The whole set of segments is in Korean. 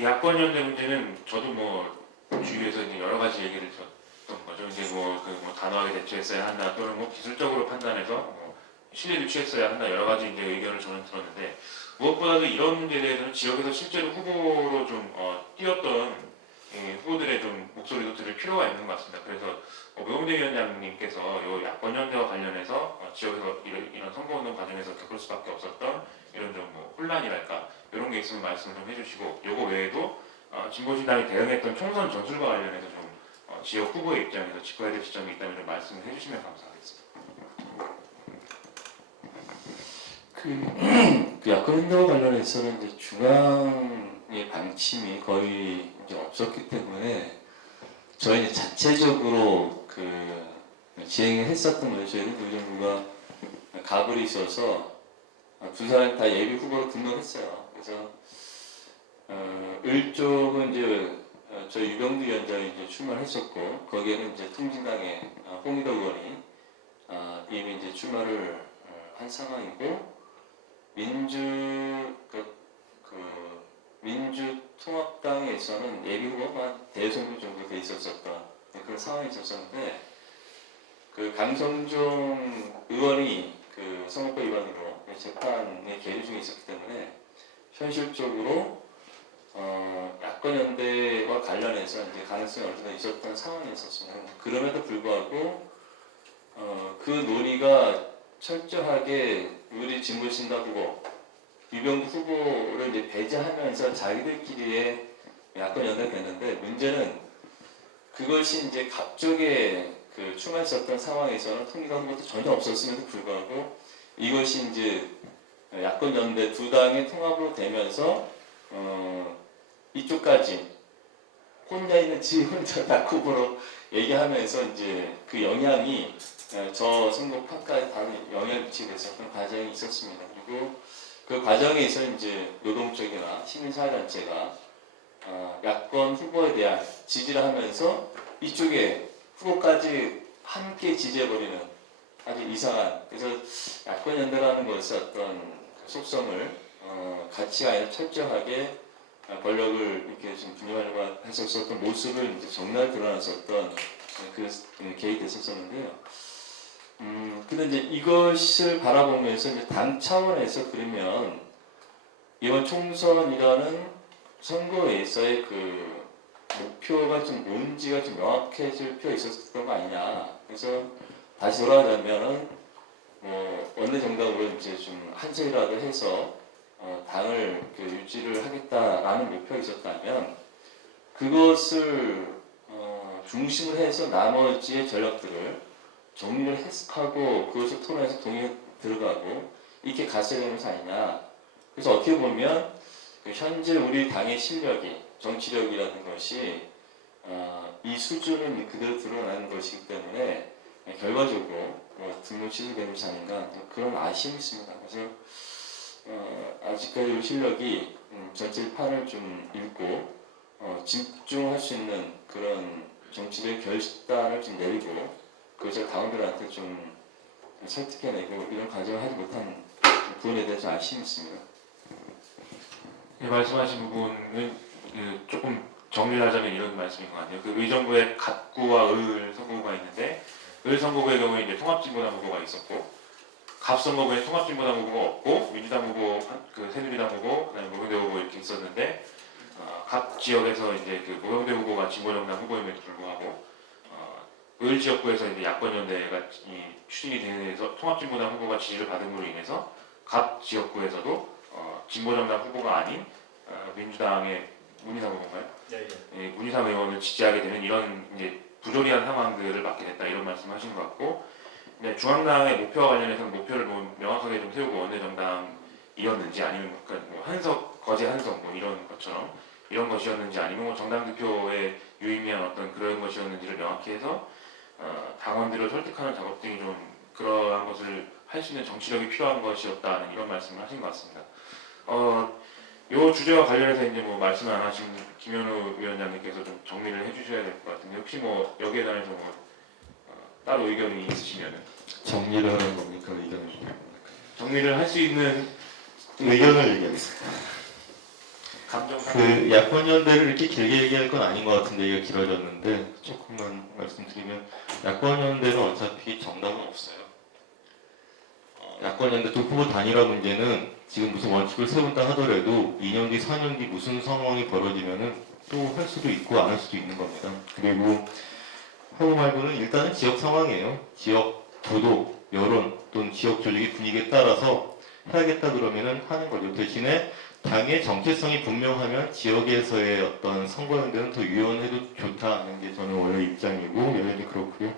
야권연대 문제는 저도 뭐 주위에서 이제 여러 가지 얘기를 들었던 거죠. 이제 뭐 단호하게 대처했어야 한다 또는 뭐 기술적으로 판단해서 뭐 신뢰를 취했어야 한다 여러 가지 이제 의견을 저는 들었는데 무엇보다도 이런 문제에 대해서는 지역에서 실제로 후보로 좀 뛰었던 후보들의 좀 목소리도 들을 필요가 있는 것 같습니다. 그래서 노영대 위원장님께서 이 야권연대와 관련해서 지역에서 이런 선거운동 과정에서 겪을 수밖에 없었던 이런 좀 뭐 혼란이랄까 이런 게 있으면 말씀을 좀 해주시고 이거 외에도 진보신당이 대응했던 총선 전술과 관련해서 좀 지역 후보의 입장에서 짚어야 될 지점이 있다면 좀 말씀을 해주시면 감사하겠습니다. 그 야권운동과 관련해서는 이제 중앙의 방침이 거의 이제 없었기 때문에 저희는 자체적으로 그 진행을 했었던 거예요. 저희는 의정부가 가불이 있어서 두 사람 다 예비 후보로 등록했어요. 그래서 을 쪽은 이제 저희 유병두 위원장이 이제 출마를 했었고 거기에는 이제 통진당의 홍의덕 의원이 이미 이제 출마를 한 상황이고 민주통합당에서는 예비 후보가 대선거 정도 돼 있었었던 그런 상황이 있었었는데 그 강성종 의원이 그 선거법 위반으로 재판에 계류 중에 있었기 때문에 현실적으로 야권연대와 관련해서 이제 가능성이 어느 정도 있었던 상황이었었습니다. 그럼에도 불구하고 그 논의가 철저하게 우리 진보신당 후보 유병구 후보를 이제 배제하면서 자기들끼리의 야권 연대가 됐는데 문제는 그것이 이제 갑작에 그 출마했었던 상황에서는 통일당 후보도 전혀 없었음에도 불구하고 이것이 이제 야권 연대 두 당의 통합으로 되면서 이쪽까지 혼자 있는 지 혼자 당 후보로 얘기하면서 이제 그 영향이 저 선거판까지 다른 영향을 미치게 됐었던 과정이 있었습니다. 그리고 그 과정에서 이제 노동 쪽이나 시민사회단체가 야권 후보에 대한 지지를 하면서 이쪽에 후보까지 함께 지지해버리는 아주 이상한 그래서 야권 연대라는 것의 어떤 속성을 가치가 아니라 철저하게 권력을 이렇게 좀 분열하려고 했었던 모습을 이제 정말 드러났었던 그 계획이 됐었었는데요. 근데 이제 이것을 바라보면서 이제 당 차원에서 그러면 이번 총선이라는 선거에서의 그 목표가 좀 뭔지가 좀 명확해질 필요가 있었던 거 아니냐. 그래서 다시 돌아가자면은 뭐 원내 정당으로 이제 좀 한 석이라도 해서 당을 그 유지를 하겠다라는 목표가 있었다면 그것을 중심을 해서 나머지의 전략들을 정리를 하고 그것을 토론해서 동의에 들어가고 이렇게 갔어야 되는 것이 아니냐. 그래서 어떻게 보면 현재 우리 당의 실력이 정치력이라는 것이 이 수준은 그대로 드러나는 것이기 때문에 결과적으로 등록 취소되는 것이 아닌가 그런 아쉬움이 있습니다. 그래서 아직까지 우리 실력이 전체 판을 좀 읽고 집중할 수 있는 그런 정치적 결단을 좀 내리고 그것을 당원들한테 좀 설득해내고 이런 과정을 하지 못한 부분에 대해서 아쉬움이 있습니다. 네, 말씀하신 부분은 조금 정리를 하자면 이런 말씀인 것 같아요. 그 의정부에 갑구와 을 선거구가 있는데 을 선거구의 경우에 이제 통합진보당 후보가 있었고 갑 선거구에 통합진보당 후보가 없고 민주당 후보, 그 새누리당 후보, 그다음에 노영대 후보 이렇게 있었는데 갑 지역에서 이제 그 노영대 후보가 진보정당 후보임에도 불구하고 을 지역구에서 이제 야권연대가 추진이 되면서 통합진보당 후보가 지지를 받음으로 인해서 갑 지역구에서도 진보정당 후보가 아닌 민주당의 문희상 후보인가요? 예, 문희상 의원을 지지하게 되는 이런 이제 부조리한 상황들을 맞게 됐다 이런 말씀하신 것 같고, 네, 중앙당의 목표와 관련해서는 목표를 뭐 명확하게 좀 세우고 원내정당이었는지 아니면 뭐 한석 거제 한석 뭐 이런 것처럼 이런 것이었는지 아니면 뭐 정당 대표의 유의미한 어떤 그런 것이었는지를 명확히 해서 당원들을 설득하는 작업 등이 좀 그러한 것을 할 수 있는 정치력이 필요한 것이었다는 이런 말씀을 하신 것 같습니다. 이 주제와 관련해서 이제 뭐 말씀 안 하신 김현우 위원장님께서 좀 정리를 해주셔야 될 것 같은데 혹시 뭐 여기에 대해서 뭐 따로 의견이 있으시면은 정리를 하는 겁니까? 의견을 정리를 할 수 있는 의견을 얘기하겠습니다. 감정상 그 야권연대를 이렇게 길게 얘기할 건 아닌 것 같은데 얘기가 길어졌는데 조금만 말씀드리면 야권연대는 어차피 정답은 없어요. 야권연대 또 후보 단일화 문제는 지금 무슨 원칙을 세운다 하더라도 2년 뒤, 4년 뒤 무슨 상황이 벌어지면은 또 할 수도 있고 안 할 수도 있는 겁니다. 그리고 하고 말고는 일단은 지역 상황이에요. 지역 구도, 여론 또는 지역 조직의 분위기에 따라서 해야겠다 그러면은 하는 거죠. 대신에 당의 정체성이 분명하면 지역에서의 어떤 선거연대는 더 유연해도 좋다는 게 저는 원래 입장이고 여전히 그렇고요.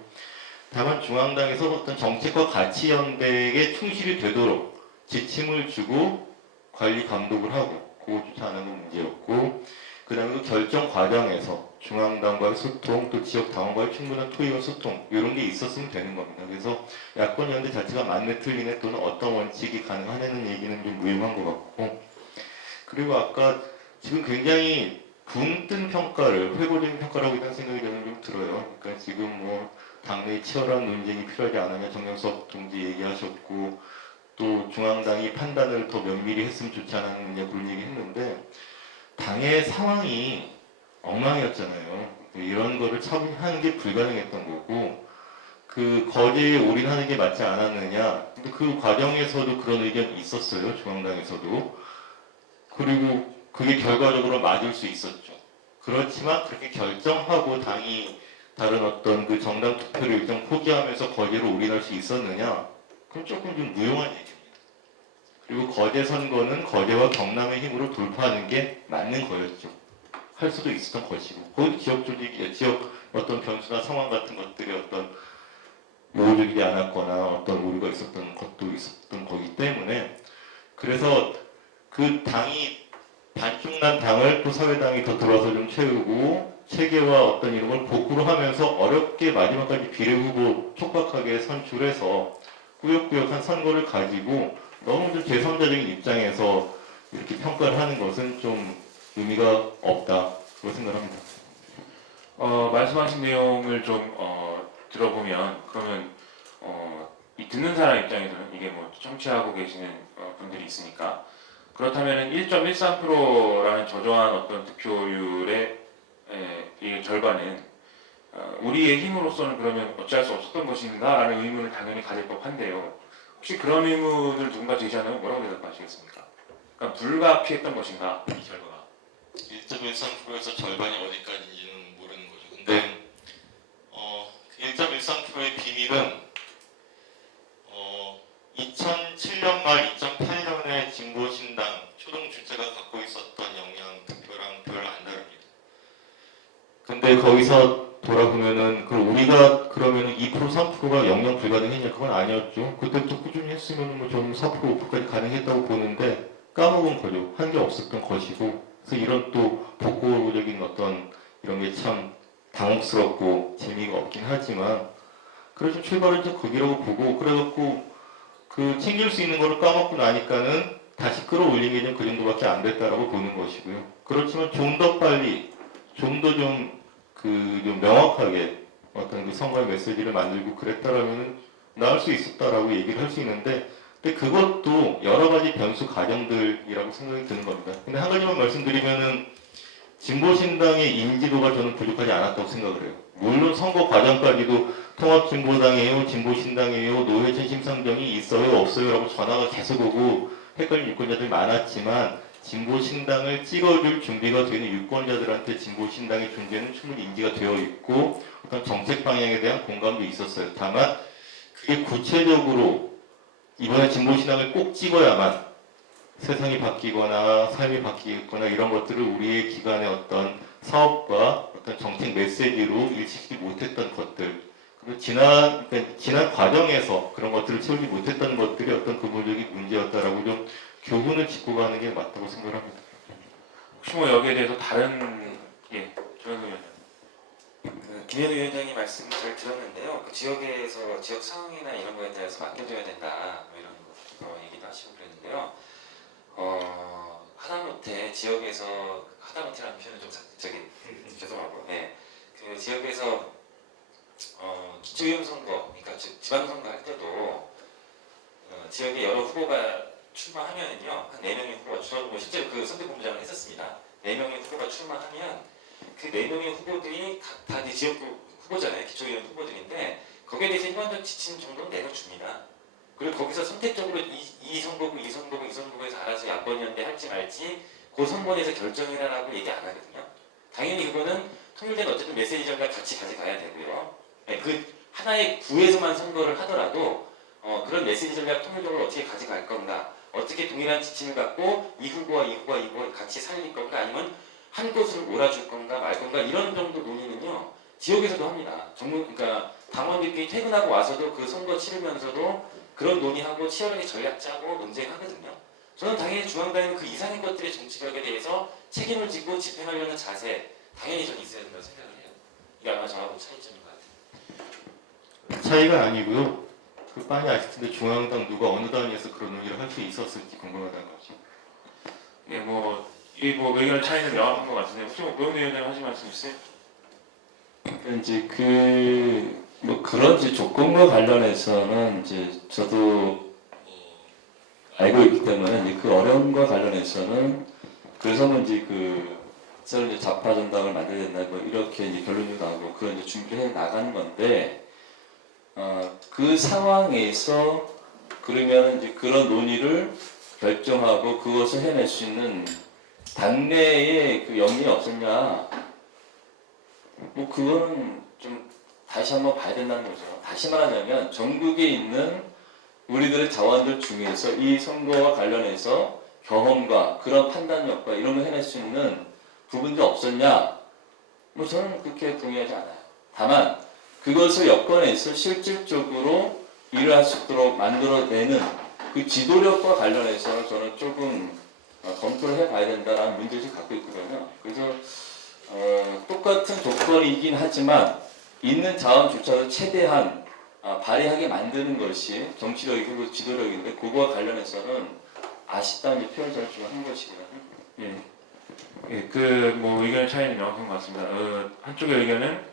다만 중앙당에서 어떤 정책과 가치 연대에 충실이 되도록 지침을 주고 관리 감독을 하고 그거조차 안 하는 건 문제였고 그 다음에 그 결정 과정에서 중앙당과의 소통 또 지역 당원과의 충분한 토의와 소통 이런 게 있었으면 되는 겁니다. 그래서 야권 연대 자체가 맞네 틀리네 또는 어떤 원칙이 가능하냐는 얘기는 좀 무용한 것 같고 그리고 아까 지금 굉장히 붕 뜬 평가를 회고적인 평가라고 있다는 생각이 저는 좀 들어요. 그러니까 지금 뭐 당내 치열한 논쟁이 필요하지 않느냐 정영석 동지 얘기하셨고 또 중앙당이 판단을 더 면밀히 했으면 좋지 않았느냐 그런 얘기 했는데 당의 상황이 엉망이었잖아요. 이런 거를 처분하는 게 불가능했던 거고 그 거제에 올인하는 게 맞지 않았느냐 근데 그 과정에서도 그런 의견이 있었어요. 중앙당에서도 그리고 그게 결과적으로 맞을 수 있었죠. 그렇지만 그렇게 결정하고 당이 다른 어떤 그 정당 투표를 일정 포기하면서 거제로 올인할 수 있었느냐? 그건 조금 좀 무용한 얘기입니다. 그리고 거제 선거는 거제와 경남의 힘으로 돌파하는 게 맞는 거였죠. 할 수도 있었던 것이고, 거기 지역 조직, 지역 어떤 변수나 상황 같은 것들이 어떤 노조이지 않았거나 어떤 오류가 있었던 것도 있었던 거기 때문에 그래서 그 당이 반중난 당을 또 사회당이 더 들어와서 좀 채우고 체계와 어떤 이런 걸 복구를 하면서 어렵게 마지막까지 비례후보 촉박하게 선출해서 꾸역꾸역한 선거를 가지고 너무 좀 제3자적인 입장에서 이렇게 평가를 하는 것은 좀 의미가 없다 그렇게 생각합니다. 말씀하신 내용을 좀 들어보면 그러면 이 듣는 사람 입장에서는 이게 뭐 청취하고 계시는 분들이 있으니까 그렇다면 1.13%라는 저조한 어떤 득표율의 이 절반은 우리의 힘으로서는 그러면 어찌할 수 없었던 것인가라는 의문을 당연히 가질 법한데요. 혹시 그런 의문을 누군가 제시하면 뭐라고 대답하시겠습니까? 그러니까 불가피했던 것인가 이 결과가? 1.13%에서 절반이 어디까지인지는 모르는 거죠. 근데 1.13%의 비밀은 2007년 말 2008년에 진보신당 초동 주체가 갖고 있었던 영향 득표랑 별로 안 다릅니다. 근데 거기서 돌아보면은 그 우리가 그러면 2% 3%가 영영 불가능했냐 그건 아니었죠. 그때부터 꾸준히 했으면 뭐 저는 4% 5%까지 가능했다고 보는데 까먹은 거죠. 한 게 없었던 것이고 그래서 이런 또 복고적인 어떤 이런 게 참 당혹스럽고 재미가 없긴 하지만 그래서 출발은 좀 거기라고 보고 그래갖고 그 챙길 수 있는 거를 까먹고 나니까는 다시 끌어올린 게 좀 그 정도밖에 안 됐다라고 보는 것이고요. 그렇지만 좀 더 빨리 좀 더 좀 명확하게 어떤 그 선거의 메시지를 만들고 그랬다라면 나을 수 있었다라고 얘기를 할 수 있는데 근데 그것도 여러 가지 변수 과정들이라고 생각이 드는 겁니다. 근데 한 가지만 말씀드리면은 진보신당의 인지도가 저는 부족하지 않았다고 생각을 해요. 물론 선거 과정까지도 통합진보당이에요, 진보신당이에요, 노회찬 심상정이 있어요, 없어요라고 전화가 계속 오고 헷갈린 유권자들이 많았지만 진보신당을 찍어줄 준비가 되는 유권자들한테 진보신당의 존재는 충분히 인지가 되어 있고 어떤 정책 방향에 대한 공감도 있었어요. 다만 그게 구체적으로 이번에 진보신당을 꼭 찍어야만 세상이 바뀌거나 삶이 바뀌거나 이런 것들을 우리의 기관의 어떤 사업과 어떤 정책 메시지로 일치시키지 못했던 것들 그리고 지난 과정에서 그런 것들을 채우지 못했던 것들이 어떤 근본적인 문제였다라고 좀 교훈을 짚고 가는 게 맞다고 생각합니다. 혹시 뭐 여기에 대해서 다른 조현석 위원님. 김현우 위원장님 말씀 잘 들었는데요. 그 지역에서 지역 상황이나 이런 거에 대해서 맡겨줘야 된다 뭐 이런 얘기도 하시고 그랬는데요. 하다못해 지역에서 하다못해라는 표현은 좀 죄송하고요. 네, 그 지역에서 기초위원 선거, 그러니까 지방선거 할 때도 지역에 여러 후보가 출마하면은요 한 4명의 후보가 저는 뭐 실제로 그 선대본부장을 했었습니다. 4명의 후보가 출마하면 그 4명의 후보들이 다 이제 지역구 후보잖아요. 기초의원 후보들인데 거기에 대해서 일반적 지침 정도는 내려줍니다. 그리고 거기서 선택적으로 이 선거구, 이 선거구, 이 선거구에서 알아서 야권연대 할지 말지 그 선거에서 결정해라라고 얘기 안 하거든요. 당연히 그거는 통일된 어쨌든 메시지 전과 같이 가져가야 되고요. 네, 그 하나의 구에서만 선거를 하더라도 그런 메시지 전략 통일적으로 어떻게 가져갈 건가, 어떻게 동일한 지침을 갖고 이 후보와 이 후보와 이 후보와 같이 살릴 건가, 아니면 한 곳으로 몰아줄 건가 말 건가 이런 정도 논의는요 지역에서도 합니다. 그러니까 당원들끼리 퇴근하고 와서도 그 선거 치르면서도 그런 논의하고 치열하게 전략 짜고 논쟁하거든요. 저는 당연히 중앙당은 그 이상의 것들의 정치력에 대해서 책임을 지고 집행하려는 자세 당연히 전 있어야 된다고 생각을 해요. 이게 아마 저하고 차이점인 것 같아요. 차이가 아니고요. 그 빤히 아실 텐데 중앙당 누가 어느 단위에서 그런 논의를 할 수 있었을지 궁금하다는 거죠. 예, 뭐 의견 차이는 명확한 것 같은데 혹시 뭐 고영대 위원장 하실 말씀 있으세요? 이제 뭐 그런 이제 조건과 관련해서는 이제 저도 알고 있기 때문에 이제 그 어려움과 관련해서는 그래서 뭐 이제 새로 이제 좌파 정당을 만들어야 된다 뭐 이렇게 이제 결론이 나오고 그런 이제 준비해 나가는 건데 그 상황에서 그러면 이제 그런 논의를 결정하고 그것을 해낼 수 있는 당내에 그 영역이 없었냐? 뭐 그거는 좀 다시 한번 봐야 된다는 거죠. 다시 말하자면 전국에 있는 우리들의 자원들 중에서 이 선거와 관련해서 경험과 그런 판단력과 이런 걸 해낼 수 있는 부분도 없었냐? 뭐 저는 그렇게 동의하지 않아요. 다만 그것을 여건에서 실질적으로 일을 할 수 있도록 만들어내는 그 지도력과 관련해서 저는 조금 검토를 해봐야 된다라는 문제를 갖고 있거든요. 그래서 똑같은 조건이긴 하지만 있는 자원조차도 최대한 발휘하게 만드는 것이 정치력이고 지도력인데 그거와 관련해서는 아쉽다는 표현을 좀 한 것이거든요. 예. 예, 뭐 의견 차이는 명확한 것 같습니다. 한쪽의 의견은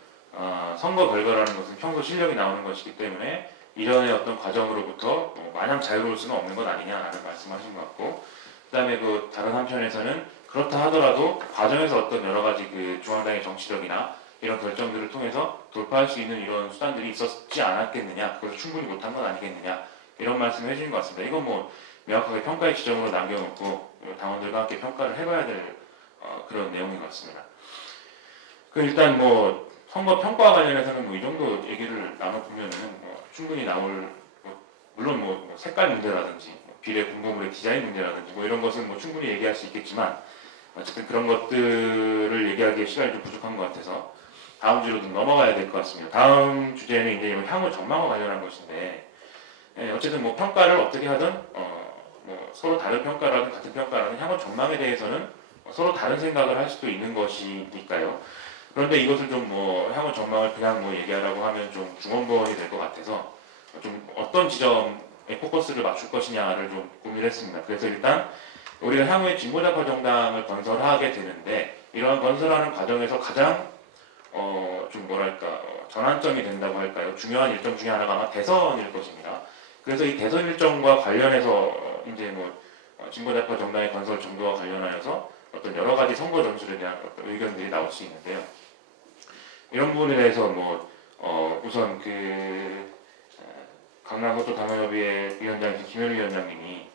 선거 결과라는 것은 평소 실력이 나오는 것이기 때문에 이전의 어떤 과정으로부터 마냥 자유로울 수는 없는 것 아니냐라는 말씀하신 것 같고, 그다음에 다른 한편에서는 그렇다 하더라도 과정에서 어떤 여러 가지 중앙당의 정치력이나 이런 결정들을 통해서 돌파할 수 있는 이런 수단들이 있었지 않았겠느냐, 그걸 충분히 못한 건 아니겠느냐 이런 말씀을 해주신 것 같습니다. 이건 뭐 명확하게 평가의 지점으로 남겨놓고 당원들과 함께 평가를 해봐야 될 그런 내용인 것 같습니다. 일단 선거 평가와 관련해서는 이 정도 얘기를 나눠보면은 충분히 나올 물론 색깔 문제라든지 비례 공고물의 디자인 문제라든지 이런 것은 충분히 얘기할 수 있겠지만 어쨌든 그런 것들을 얘기하기에 시간이 좀 부족한 것 같아서 다음 주로 좀 넘어가야 될 것 같습니다. 다음 주제는 이제 향후 전망과 관련한 것인데 어쨌든 평가를 어떻게 하든 서로 다른 평가라든 같은 평가라든 향후 전망에 대해서는 서로 다른 생각을 할 수도 있는 것이니까요. 그런데 이것을 좀 향후 전망을 그냥 얘기하라고 하면 좀 중언부언이 될 것 같아서 좀 어떤 지점에 포커스를 맞출 것이냐를 좀 고민을 했습니다. 그래서 일단 우리가 향후에 진보좌파 정당을 건설하게 되는데 이러한 건설하는 과정에서 가장 좀 전환점이 된다고 할까요? 중요한 일정 중에 하나가 아마 대선일 것입니다. 그래서 이 대선 일정과 관련해서 이제 진보좌파 정당의 건설 정도와 관련하여서 어떤 여러 가지 선거 점수에 대한 어떤 의견들이 나올 수 있는데요. 이런 부분에 대해서 우선 강남호도 당협위의 위원장이신 김현우 위원장님이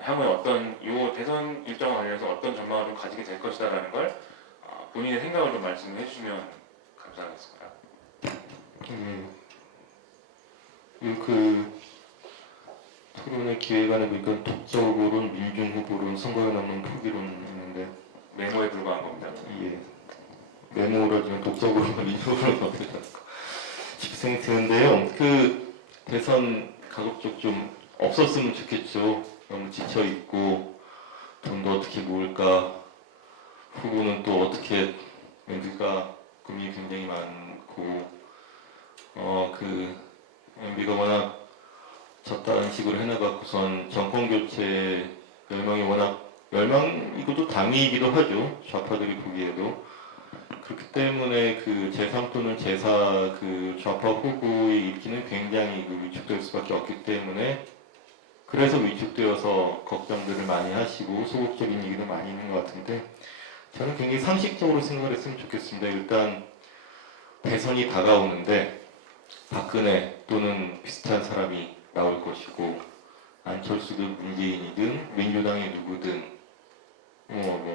향후에 어떤 이 대선 일정과 관련해서 어떤 전망을 좀 가지게 될 것이다라는 걸 본인의 생각을 좀 말씀해 주시면 감사하겠습니다. 토론의 기획안에 보니까 독자 후보론, 민중 후보론, 선거에 남는 표기론 있는데 메모에 불과한 겁니다. 예. 메모라 지금 독자 후보론, 민중 후보론 어떻게 할까 싶은 생각이 드는데요. 대선 가급적 좀 없었으면 좋겠죠. 너무 지쳐 있고 돈도 어떻게 모을까, 후보는 또 어떻게 MB가 고민이 굉장히 많고 MB가 워낙 졌다는 식으로 해나가고선 정권 교체 열망이 워낙 열망이고도 당위이기도 하죠. 좌파들이 보기에도. 그렇기 때문에 제3 또는 제4 좌파 후보의 입지는 굉장히 위축될 수밖에 없기 때문에 그래서 위축되어서 걱정들을 많이 하시고 소극적인 얘기도 많이 있는 것 같은데 저는 굉장히 상식적으로 생각을 했으면 좋겠습니다. 일단 대선이 다가오는데 박근혜 또는 비슷한 사람이 나올 것이고 안철수든 문재인이든 민주당의 누구든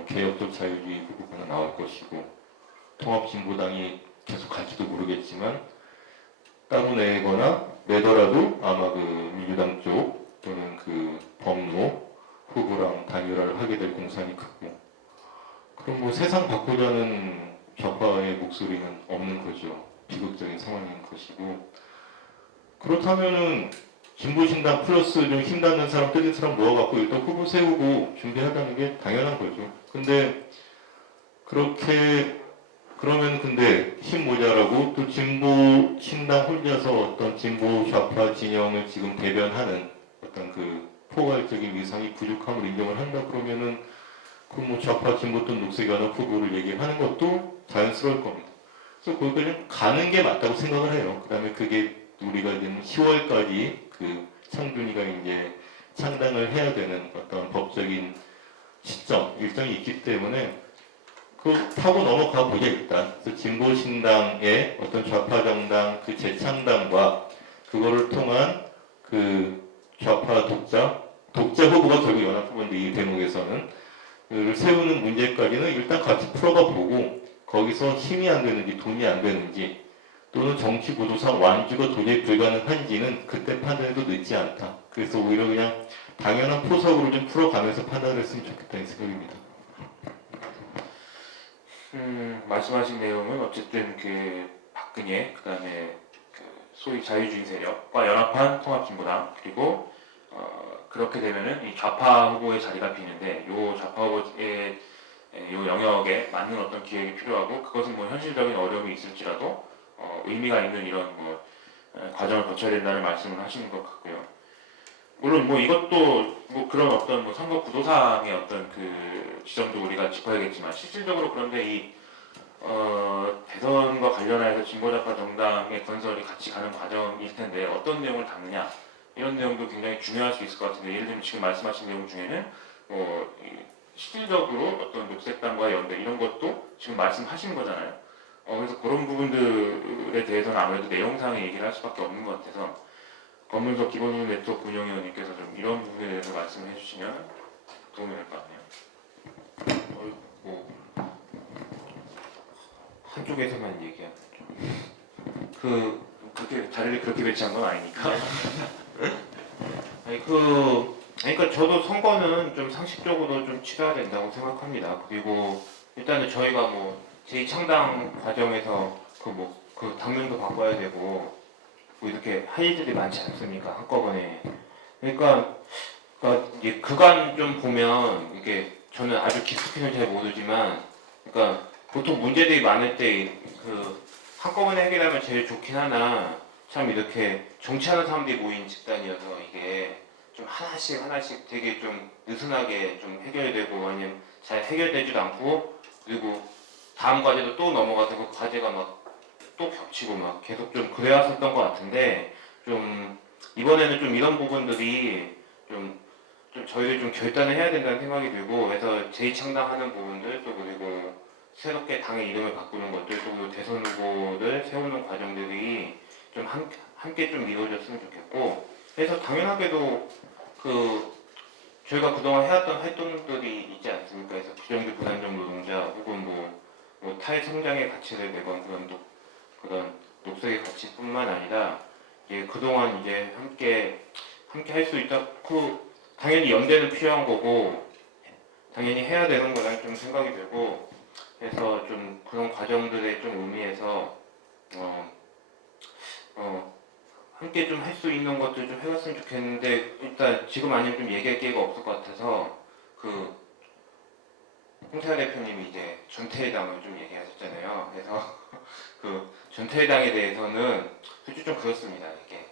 개혁적 자유주의 후보가 나올 것이고 통합진보당이 계속 갈지도 모르겠지만 따로 내거나 내더라도 아마 그 민주당 쪽 또는 그 법무 후보랑 단일화를 하게 될 공산이 크고 그럼 뭐 세상 바꾸자는 좌파의 목소리는 없는 거죠. 비극적인 상황인 것이고 그렇다면은 진보신당 플러스 좀 힘닿는 사람, 뜨는 사람 모아갖고 일단 후보 세우고 준비하다는 게 당연한 거죠. 근데 그렇게 그러면 근데 힘 모자라고 또 진보 신당 혼자서 어떤 진보 좌파 진영을 지금 대변하는 어떤 그 포괄적인 위상이 부족함을 인정을 한다 그러면은 그 뭐 좌파 진보 또는 녹색연합 후보를 얘기하는 것도 자연스러울 겁니다. 그래서 거기까지 가는 게 맞다고 생각을 해요. 그다음에 그게 우리가 이제 10월까지 그 창준이가 이제 창당을 해야 되는 어떤 법적인 시점 일정이 있기 때문에 그 타고 넘어가 보자 일단. 그래서 진보신당의 어떤 좌파 정당 그 재창당과 그거를 통한 그 좌파 독자 후보가 결국 연합 후보인데 이 대목에서는 그 세우는 문제까지는 일단 같이 풀어가 보고 거기서 힘이 안 되는지 돈이 안 되는지 또는 정치 구도상 완주가 도저히 불가능한지는 그때 판단해도 늦지 않다. 그래서 오히려 그냥 당연한 포석으로 좀 풀어가면서 판단을 했으면 좋겠다는 생각입니다. 말씀하신 내용은 어쨌든 그 박근혜 그다음에 그 소위 자유주의 세력과 연합한 통합진보당 그리고 그렇게 되면은 이 좌파 후보의 자리가 비는데 요 좌파 후보의 요 영역에 맞는 어떤 기획이 필요하고 그것은 뭐 현실적인 어려움이 있을지라도 의미가 있는 이런 뭐 과정을 거쳐야 된다는 말씀을 하시는 것 같고요. 물론 뭐 이것도 뭐 그런 어떤 뭐 선거 구도상의 어떤 그 지점도 우리가 짚어야겠지만 실질적으로 그런데 이 대선과 관련해서 진보좌파 정당의 건설이 같이 가는 과정일 텐데 어떤 내용을 담느냐 이런 내용도 굉장히 중요할 수 있을 것 같은데 예를 들면 지금 말씀하신 내용 중에는 실질적으로 어떤 녹색당과 연대 이런 것도 지금 말씀하신 거잖아요. 그래서 그런 부분들에 대해서는 아무래도 내용상의 얘기를 할 수밖에 없는 것 같아서 검문석 기본소득 네트워크 운영위원님께서 좀 이런 부분에 대해서 말씀을 해주시면 도움이 될 것 같네요. 뭐 한쪽에서만 얘기하는 그 그렇게 자리를 그렇게 배치한 건 아니니까. 아니 그러니까 저도 선거는 좀 상식적으로 좀 치러야 된다고 생각합니다. 그리고 일단은 저희가 뭐 제2창당 과정에서 그 당명도 바꿔야 되고 뭐 이렇게 할 일들이 많지 않습니까? 한꺼번에. 그러니까 이제 그간 좀 보면 이게 저는 아주 깊숙이는 잘 모르지만 그러니까 보통 문제들이 많을 때 그 한꺼번에 해결하면 제일 좋긴 하나 참 이렇게 정치하는 사람들이 모인 집단이어서 이게 좀 하나씩 되게 좀 느슨하게 좀 해결되고 아니면 잘 해결되지도 않고 그리고 다음 과제도 또 넘어가서 그 과제가 막 또 겹치고 막 계속 좀 그래왔었던 것 같은데 좀 이번에는 좀 이런 부분들이 좀 저희들 좀 결단을 해야 된다는 생각이 들고 그래서 제2창당하는 부분들 또 그리고 새롭게 당의 이름을 바꾸는 것들 또 대선 후보를 세우는 과정들이 좀 함께 좀 이루어졌으면 좋겠고 그래서 당연하게도 그 저희가 그동안 해왔던 활동들이 있지 않습니까? 그래서 부정규 불안정 노동자 혹은 뭐 탈성장의 가치를 내건 그런 녹색의 가치뿐만 아니라 그동안 이제 함께 할 수 있다. 당연히 연대는 필요한 거고 당연히 해야 되는 거라는 좀 생각이 들고 그래서 좀 그런 과정들의 좀 의미에서 함께 좀 할 수 있는 것들 좀 해봤으면 좋겠는데 일단 지금 아니면 좀 얘기할 기회가 없을 것 같아서 홍태화 대표님이 이제 전태일당을 좀 얘기하셨잖아요. 그래서 그 전태일당에 대해서는 솔직히 좀 그렇습니다. 이게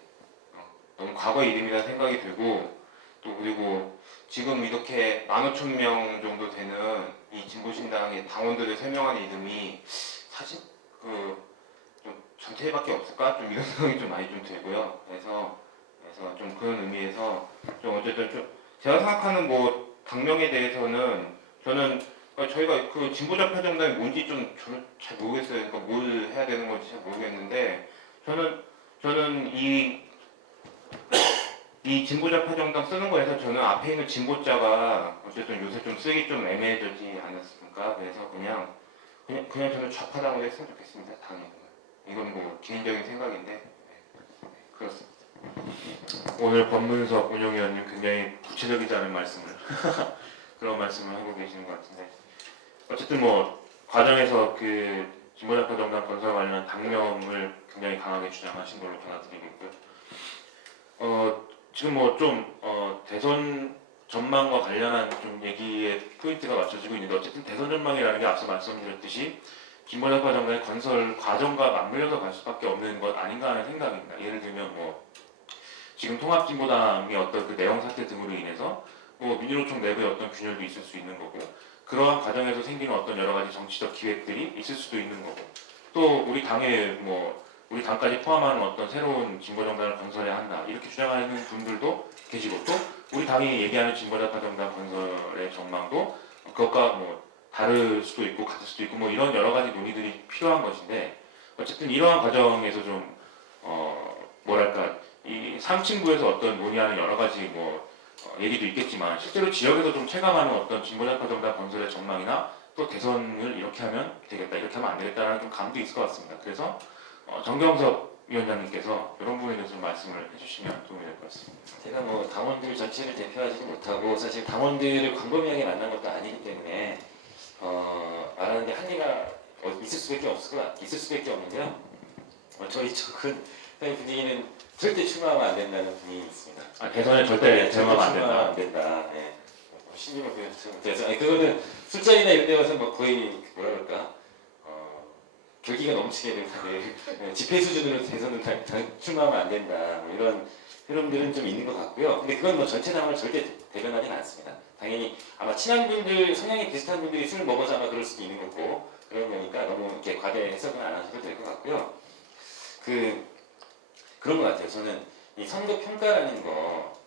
너무 과거 이름이라 생각이 들고 또 그리고 지금 이렇게 15,000명 정도 되는 이 진보신당의 당원들을 설명하는 이름이 사실 좀 전태일밖에 없을까? 좀 이런 생각이 좀 많이 좀 들고요. 그래서 그래서 좀 그런 의미에서 좀 어쨌든 좀 제가 생각하는 뭐 당명에 대해서는 저는 그러니까 저희가 그 진보좌파 정당이 뭔지 좀 저는 잘 모르겠어요. 그러니까 뭘 해야 되는 건지 잘 모르겠는데 저는 이 진보좌파 정당 쓰는 거에서 저는 앞에 있는 진보자가 어쨌든 요새 좀 쓰기 좀 애매해지지 않았습니까? 그래서 그냥 저는 좌파당으로 했으면 좋겠습니다. 당연히 이건 뭐 개인적인 생각인데 네, 그렇습니다. 오늘 법문석 운영위원님 굉장히 구체적이지 않은 말씀을 그런 말씀을 하고 계시는 것 같은데 어쨌든 뭐 과정에서 그 진보좌파 정당 건설 관련한 당명을 굉장히 강하게 주장하신 걸로 전해드리고 있고요. 지금 뭐 좀 대선 전망과 관련한 좀 얘기에 포인트가 맞춰지고 있는데 어쨌든 대선 전망이라는 게 앞서 말씀드렸듯이 진보좌파 정당의 건설 과정과 맞물려서 갈 수밖에 없는 것 아닌가 하는 생각입니다. 예를 들면 뭐 지금 통합진보당의 어떤 그 내용 사태 등으로 인해서 뭐 민주노총 내부의 어떤 균열도 있을 수 있는 거고 그러한 과정에서 생기는 어떤 여러 가지 정치적 기획들이 있을 수도 있는 거고 또 우리 당에 뭐 우리 당까지 포함하는 어떤 새로운 진보 정당을 건설해야 한다 이렇게 주장하는 분들도 계시고 또 우리 당이 얘기하는 진보좌파 정당 건설의 전망도 그것과 뭐 다를 수도 있고 같을 수도 있고 뭐 이런 여러 가지 논의들이 필요한 것인데 어쨌든 이러한 과정에서 좀 뭐랄까 이 상층부에서 어떤 논의하는 여러 가지 뭐 얘기도 있겠지만 실제로 지역에서 좀 체감하는 어떤 진보좌파 정당 건설의 전망이나 또 대선을 이렇게 하면 되겠다 이렇게 하면 안 되겠다라는 좀 감도 있을 것 같습니다. 그래서 정경섭 위원장님께서 이런 부분에 대해서 좀 말씀을 해주시면 도움이 될 것 같습니다. 제가 뭐 당원들 전체를 대표하지도 못하고 사실 당원들을 광범위하게 만난 것도 아니기 때문에 말하는데 한계가 있을 수밖에 없는데요. 저희 쪽은 사회 분위기는 절대 출마하면 안 된다는 분위기 있습니다. 대선에 절대 출마하면 대응하면 안 된다. 네. 신임을 그래서 그거는 술자리나 이런 데 가서 뭐 거의 뭐라 그럴까 결기가 넘치게 되고 집회 수준으로 대선은 출마하면 안 된다. 뭐 이런 흐름들은 좀 있는 것 같고요. 근데 그건 뭐 전체 당을 절대 대변하지는 않습니다. 당연히 아마 친한 분들, 성향이 비슷한 분들이 술을 먹어서 아마 그럴 수도 있는 거고 그런 거니까 너무 이렇게 과대 해석은 안 하셔도 될 것 같고요. 그런 것 같아요. 저는 이 선거 평가라는 거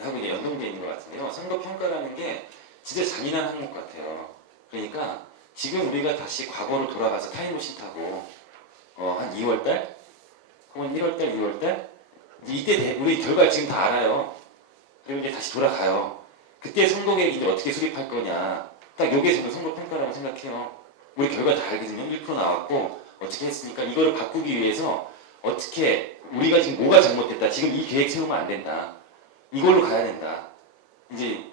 하고 이제 연동되어 있는 것 같은데요. 선거 평가라는 게 진짜 잔인한 항목 같아요. 그러니까 지금 우리가 다시 과거로 돌아가서 타임머신 타고 한 2월달? 혹은 1월달, 2월달? 이때 우리 결과 지금 다 알아요. 그리고 이제 다시 돌아가요. 그때 선거 계획이 어떻게 수립할 거냐. 딱 요게 저는 선거 평가라고 생각해요. 우리 결과 다 알거든요. 1% 나왔고 어떻게 했으니까 이거를 바꾸기 위해서 어떻게 우리가 지금 뭐가 잘못됐다. 지금 이 계획 세우면 안 된다. 이걸로 가야 된다. 이제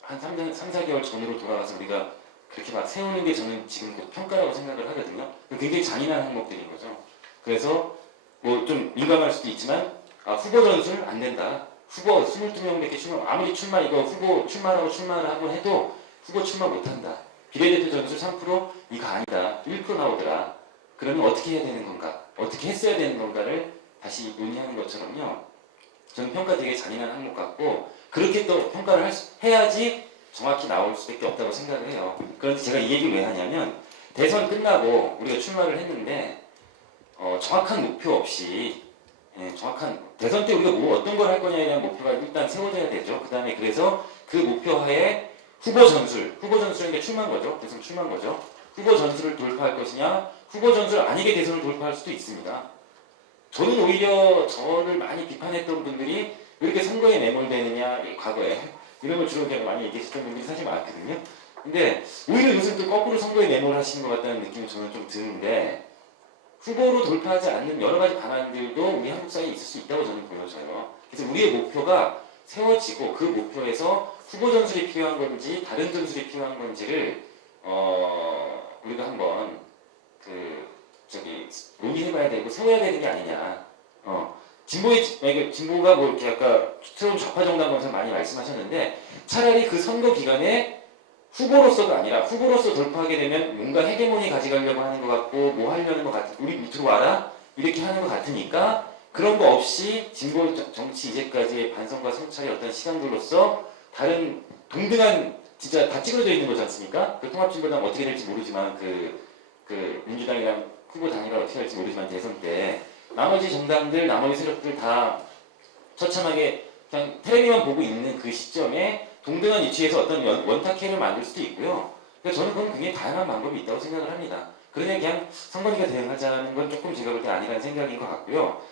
한 3, 4개월 전으로 돌아가서 우리가 그렇게 막 세우는 게 저는 지금 그 평가라고 생각을 하거든요. 굉장히 잔인한 항목들인 거죠. 그래서 뭐 좀 민감할 수도 있지만 후보 전술 안 된다. 후보 22명밖에 아무리 후보 출마를 하고 해도 후보 출마 못 한다. 비례대표 전술 3% 이거 아니다. 1% 나오더라. 그러면 어떻게 해야 되는 건가? 어떻게 했어야 되는 건가를 다시 논의하는 것처럼요. 저는 평가 되게 잔인한 항목 같고 그렇게 또 평가를 해야지 정확히 나올 수밖에 없다고 생각을 해요. 그런데 제가 이 얘기를 왜 하냐면 대선 끝나고 우리가 출마를 했는데 정확한 목표 없이 대선 때 우리가 어떤 걸 할 거냐에 대한 목표가 일단 세워져야 되죠. 그 다음에 그래서 그 목표 하에 후보 전술인 게 출마한 거죠. 대선 출마한 거죠. 후보 전술을 돌파할 것이냐 후보 전술 아니게 대선을 돌파할 수도 있습니다. 저는 오히려 저를 많이 비판했던 분들이 왜 이렇게 선거에 매몰되느냐 과거에 이런 걸 주로 제가 많이 얘기했던 분들이 사실 많거든요. 근데 오히려 요즘 또 거꾸로 선거에 매몰하시는 것 같다는 느낌이 저는 좀 드는데 후보로 돌파하지 않는 여러 가지 방안들도 우리 한국 사회에 있을 수 있다고 저는 보여져요. 그래서 우리의 목표가 세워지고 그 목표에서 후보 전술이 필요한 건지 다른 전술이 필요한 건지를 우리가 한번 논의해봐야 되고 세워야 되는 게 아니냐. 진보가 뭐 이렇게 아까 새로운 좌파 정당 건설 많이 말씀하셨는데 차라리 그 선거 기간에 후보로서가 아니라 후보로서 돌파하게 되면 뭔가 헤게모니 가져가려고 하는 것 같고 뭐 하려는 것 같은 우리 밑으로 와라 이렇게 하는 것 같으니까 그런 거 없이 진보 정치 이제까지의 반성과 성찰의 어떤 시간들로서 다른 동등한 진짜 다 찌그러져 있는 거지 않습니까? 그 통합진보당 어떻게 될지 모르지만 그 민주당이랑 후보 단일화 어떻게 할지 모르지만 대선 때 나머지 정당들 나머지 세력들 다 처참하게 그냥 텔레비만 보고 있는 그 시점에 동등한 위치에서 어떤 원탁회를 만들 수도 있고요. 그러니까 저는 그건 굉장히 다양한 방법이 있다고 생각을 합니다. 그러냐 그냥 선관위가 대응하자는 건 조금 제가 볼 때 아니라는 생각인 것 같고요.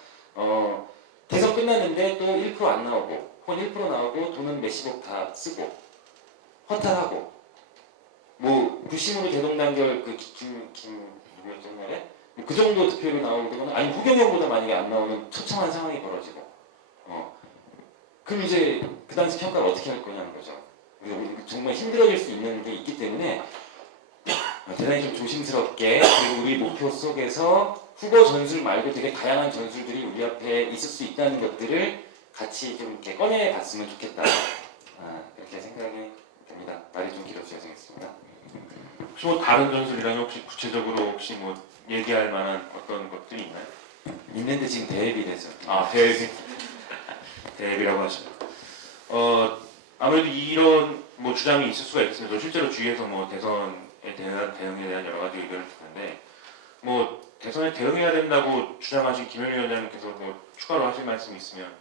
대선 끝났는데 또 1%안 나오고 혹은 1% 나오고 돈은 몇십억 다 쓰고 허탈하고 뭐 부심으로 대동단결 그 누구였죠 말에 그 정도 득표로 나오거나 아니 후경영보다 만약에 안 나오는 처참한 상황이 벌어지고 그럼 이제 그 당시 평가를 어떻게 할 거냐는 거죠. 정말 힘들어질 수 있는 게 있기 때문에 대단히 좀 조심스럽게 그리고 우리 목표 속에서 후보 전술 말고 되게 다양한 전술들이 우리 앞에 있을 수 있다는 것들을 같이 좀 이렇게 꺼내봤으면 좋겠다. 이렇게 생각이 됩니다. 말이 좀 길어서 죄송했습니다. 혹시 뭐 다른 전술이라면 혹시 구체적으로 혹시 뭐 얘기할 만한 어떤 것들이 있나요? 있는데 지금 대입이 돼서. 대비라고 하시죠. 아무래도 이런 뭐 주장이 있을 수가 있습니다. 저 실제로 주위에서 뭐 대선에 대한 대응에 대한 여러 가지 의견을 듣는데 뭐 대선에 대응해야 된다고 주장하신 김현미 위원장님께서 뭐 추가로 하실 말씀이 있으면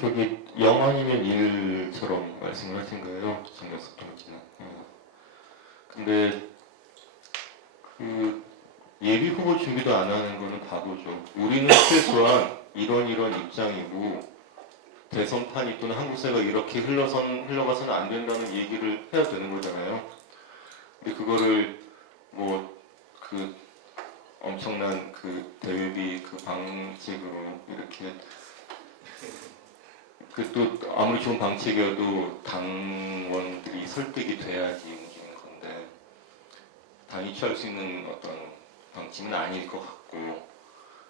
저기 영 아니면 일처럼 말씀을 하신 거예요. 정경석 정치는. 근데 그 예비 후보 준비도 안 하는 거는 바보죠. 우리는 최소한 이런 입장이고 대선판이 또는 한국사회가 이렇게 흘러가서는 안 된다는 얘기를 해야 되는 거잖아요. 근데 그거를 뭐 그 엄청난 그 대외비 그 방식으로 이렇게 그 또 아무리 좋은 방식이어도 당원들이 설득이 돼야지 움직이는 건데 당이 취할 수 있는 어떤 방침은 아닐 것 같고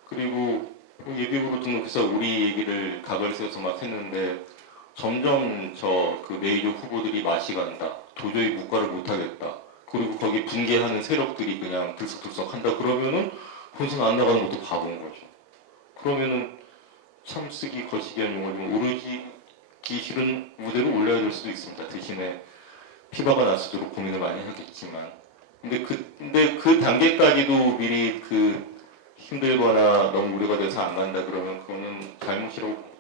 그리고 예비후보 등록해서 우리 얘기를 각을 세워서 막 했는데 점점 저 그 메이저 후보들이 맛이 간다. 도저히 묵과를 못하겠다. 그리고 거기 붕괴하는 세력들이 그냥 들썩들썩 한다. 그러면은 본선 안 나가는 것도 바본 거죠. 그러면은 참 쓰기 거시기 한 용어지만 오르기 싫은 무대로 올려야 될 수도 있습니다. 대신에 피바가 나서도록 고민을 많이 하겠지만 근데 그 단계까지도 미리 그 힘들거나 너무 우려가 돼서 안 간다 그러면 그거는 잘못이라고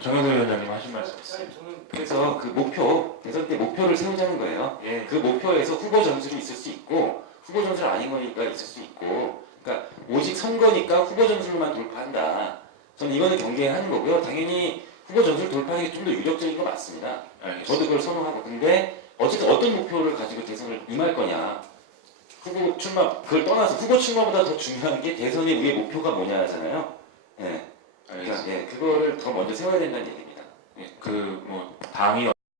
정현석 위원장님 하실 말씀 있어요? 저는 그래서 그 목표 대선 때 목표를 세우자는 거예요. 예. 그 목표에서 후보 전술이 있을 수 있고 후보 전술 아닌 거니까 있을 수 있고 그러니까 오직 선거니까 후보 전술만 돌파한다. 저는 이거는 경계하는 거고요. 당연히 후보 전술 돌파하는 게 좀 더 유력적인 거 맞습니다. 알겠습니다. 저도 그걸 선호하고 근데 어쨌든 어떤 목표를 가지고 대선을 임할 거냐 후보 출마 그걸 떠나서 후보 출마보다 더 중요한 게 대선의 우리의 목표가 뭐냐잖아요. 예. 그러니까 알겠습니다. 그거를 더 먼저 세워야 된다는 얘기입니다. 그 뭐 당이